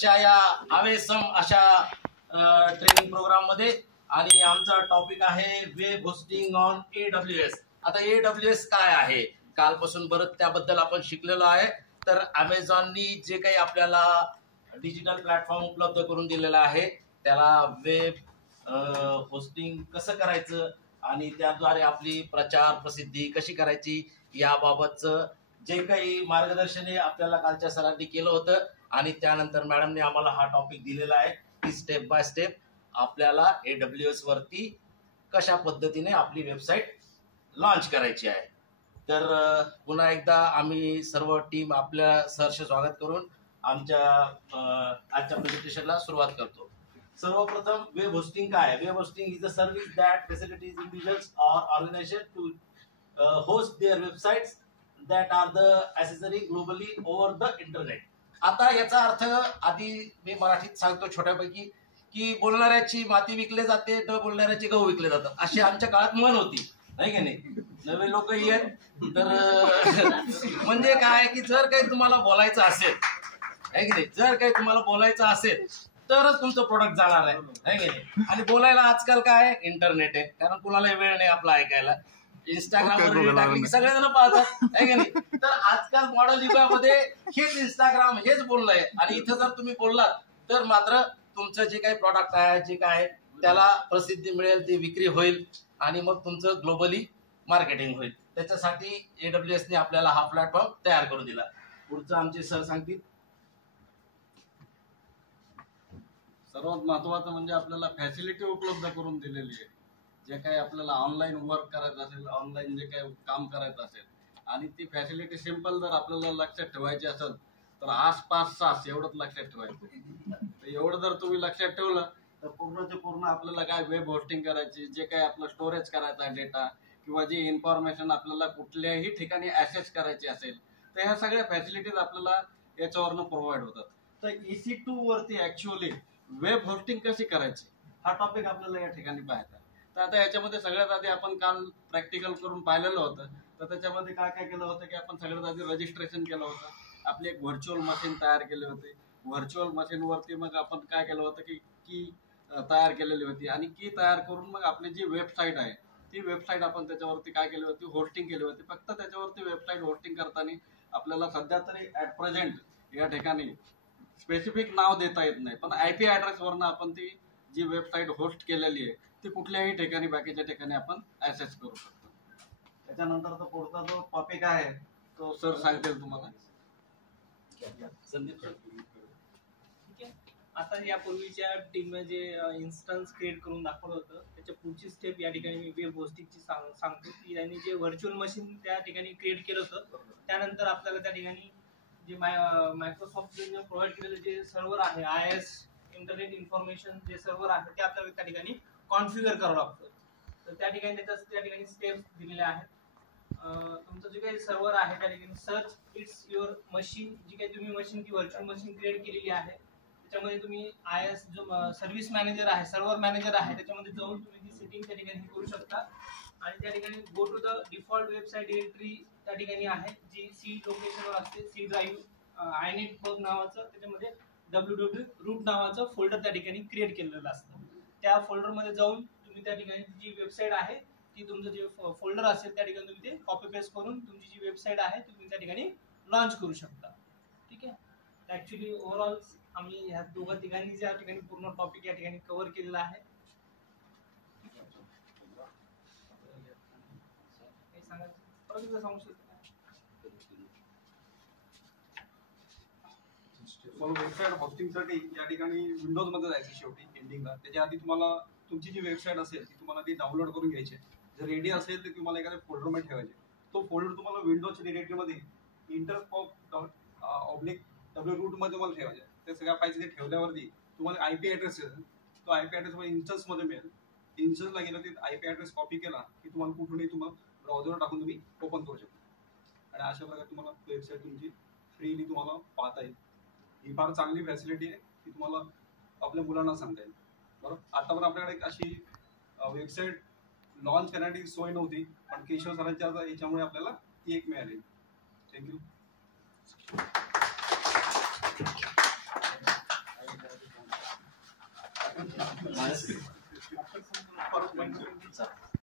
आजच्या या आवेसम अशा ट्रेनिंग प्रोग्राम मध्ये आणि आमचा टॉपिक आहे वेब होस्टिंग ऑन AWS. आता AWS काय आहे, कालपासून बरंच त्याबद्दल आपण शिकलेलो आहे. तर अमेझॉननी जे काही आपल्याला डिजिटल प्लॅटफॉर्म उपलब्ध करून दिलेला आहे त्याला वेब होस्टिंग कसं करायचं आणि त्याद्वारे आपली प्रचार प्रसिद्धी कशी करायची याबाबतचं जे काही मार्गदर्शन आपल्याला कालच्या सरांनी केलं होतं आणि त्यानंतर मॅडमने आम्हाला हा टॉपिक दिलेला आहे की स्टेप बाय स्टेप आपल्याला AWS वरती कशा पद्धतीने आपली वेबसाईट लॉन्च करायची आहे. तर पुन्हा एकदा आम्ही सर्व टीम आपल्या सरचे स्वागत करून आमच्या आजच्या प्रेझेंटेशनला सुरुवात करतो. सर्वप्रथम वेब होस्टिंग काय आहे? Web hosting is a service that facilities individuals or organization to host their websites that are the accessory globally over the internet. आता याचा अर्थ आधी मी मराठीत सांगतो छोट्यापैकी की बोलणाऱ्याची माती विकले जाते, न बोलणाऱ्याचे गहू विकले जातात, अशी आमच्या काळात म्हण होती, नाही की नाही? नवे लोक येत तर म्हणजे काय की जर काही तुम्हाला बोलायचं असेल, आहे की नाही, जर काही तुम्हाला बोलायचं असेल तरच तुमचं प्रोडक्ट जाणार आहे की नाही? आणि बोलायला आजकाल काय इंटरनेट आहे, कारण कुणाला वेळ नाही आपला ऐकायला. इंस्टाग्रामवर टाकली सगळेजण पाहतात, आहे की नाही? तर आजकाल मॉडर्न युगामध्ये हेच इंस्टाग्राम हेच बोलणं आहे. आणि इथं जर तुम्ही बोललात तर मात्र तुमचं जे काही प्रॉडक्ट आहे जे काय त्याला प्रसिद्धी मिळेल, ती विक्री होईल आणि मग तुमचं ग्लोबली मार्केटिंग होईल. त्याच्यासाठी AWS ने आपल्याला हा प्लॅटफॉर्म तयार करून दिला. पुढचं आमचे सर सांगतील. सर्वात महत्वाचं म्हणजे आपल्याला फॅसिलिटी उपलब्ध करून दिलेली आहे. जे काही आपल्याला ऑनलाईन वर्क करायचं असेल, ऑनलाईन जे काही काम करायचं असेल, आणि ती फॅसिलिटी सिंपल जर आपल्याला लक्षात ठेवायची असेल तर 8-5-6 एवढंच लक्षात ठेवायचं. एवढं जर तुम्ही लक्षात ठेवलं तर पूर्णचे पूर्ण आपल्याला काय वेब होस्टिंग करायची, जे काही आपलं स्टोरेज करायचा आहे डेटा किंवा जी इन्फॉर्मेशन आपल्याला कुठल्याही ठिकाणी ऍक्सेस करायची असेल तर ह्या सगळ्या फॅसिलिटीज आपल्याला याच्यावरनं प्रोव्हाइड होतात. तर EC2 वरती ऍक्च्युअली वेब होस्टिंग कशी करायची हा टॉपिक आपल्याला या ठिकाणी पाहायचा. तर आता याच्यामध्ये सगळ्यात आधी आपण काल प्रॅक्टिकल करून पाहिलेलं होतं. तर त्याच्यामध्ये काय काय केलं होतं की आपण सगळ्यात आधी रजिस्ट्रेशन केलं होतं, आपली एक व्हर्च्युअल मशीन तयार केली होती. व्हर्च्युअल मशीनवरती मग आपण काय केलं होतं की की तयार केलेली होती आणि की तयार करून मग आपली जी वेबसाईट आहे ती वेबसाईट आपण त्याच्यावरती काय केली होती, होस्टिंग केली होती. फक्त त्याच्यावरती वेबसाईट होस्टिंग करताना आपल्याला सध्या तरी ऍट प्रेझेंट या ठिकाणी स्पेसिफिक नाव देता येत नाही, पण IP ऍड्रेस वरनं आपण ती जी वेबसाईट होस्ट केलेली आहे ती कुठल्याही ठिकाणी बाकीच्या ठिकाणी आपण ऍक्सेस करू शकतो. त्याच्यानंतर तो पुढचा जो टॉपिक आहे तो सर सांगतील तुम्हाला. संदीप. आता यापूर्वीच्या टीमने जे इन्स्टन्स क्रिएट करून दाखवलं होतं त्याच्या पुढची स्टेप या ठिकाणी मी वेब होस्टिंगची सांगतो की त्यांनी जे व्हर्च्युअल मशीन त्या ठिकाणी क्रिएट केलं होतं त्यानंतर आपल्याला त्या ठिकाणी जे मायक्रोसॉफ्टने प्रोव्हाइड केलेलं जे सर्व्हर आहे IIS इंटरनेट इन्फॉर्मेशन जे सर्व्हर आहे ते आपल्याला त्या ठिकाणी कॉन्फिगर करावं लागतं. तर त्या ठिकाणी स्टेप्स दिलेल्या आहेत. तुमचं जे काही सर्व्हर आहे त्या ठिकाणी सर्च इट्स युअर मशीन, जी काही तुम्ही मशीन ती व्हर्च्युअल मशीन क्रिएट केलेली आहे त्याच्यामध्ये तुम्ही IIS जो सर्व्हिस मॅनेजर आहे, सर्व्हर मॅनेजर आहे, त्याच्यामध्ये जाऊन तुम्ही ती सेटिंग त्या ठिकाणी करू शकता. आणि त्या ठिकाणी go to the default website directory त्या ठिकाणी आहे जी C लोकेशनवर असते. C ड्राईव्ह iNetwork नावाचं त्याच्यामध्ये www रूट नावाचं फोल्डर त्या ठिकाणी क्रिएट केलेलं असतं. त्या फोल्डरमध्ये जाऊन तुम्ही त्या ठिकाणी जी वेबसाईट आहे ती तुमचं जे फोल्डर असेल त्या ठिकाणी तुम्ही ते कॉपी पेस्ट करून तुमची जी वेबसाईट आहे तुम्ही त्या ठिकाणी लॉन्च करू शकता. ठीक आहे. ऍक्च्युली ओव्हरऑल आम्ही ह्या दोघं ठिकाणी ज्या ठिकाणी पूर्ण टॉपिक या ठिकाणी कव्हर केलेला आहे. तुम्हाला वेबसाईट होस्टिंगसाठी या ठिकाणी विंडोज मध्ये जायचं शेवटी एंडिंगला. त्याच्या आधी तुम्हाला तुमची जी वेबसाईट असेल ती तुम्हाला ती डाउनलोड करून घ्यायची. जर रेडी असेल तर तुम्हाला एखाद्या फोल्डरमध्ये ठेवायचे. तो फोल्डर तुम्हाला विंडोजच्या डिरेक्टरीमध्ये इंटर/w रूट मध्ये तुम्हाला ठेवायचे. त्या सगळ्या फाईल्स ठेवल्यावरती तुम्हाला IP ऍड्रेस असेल तो IP ऍड्रेस तुम्हाला इन्स्टन्स मध्ये मिळेल. इन्स्टन्सला गेलं ते IP ऍड्रेस कॉपी केला की तुम्हाला कुठूनही तुम्हाला ब्राउझरवर टाकून तुम्ही ओपन करू शकता आणि अशा प्रकारे तुम्हाला वेबसाईट तुमची फ्रीली तुम्हाला पाहता येईल. ही फार चांगली फॅसिलिटी आहे ती तुम्हाला आपल्या मुलांना सांगता येईल. बरोबर. आता पण आपल्याकडे अशी वेबसाईट लॉन्च करण्याची सोय नव्हती, पण केशव सरांच्या याच्यामुळे आपल्याला ती एक मिळाली. थँक्यू. माझ्या screen.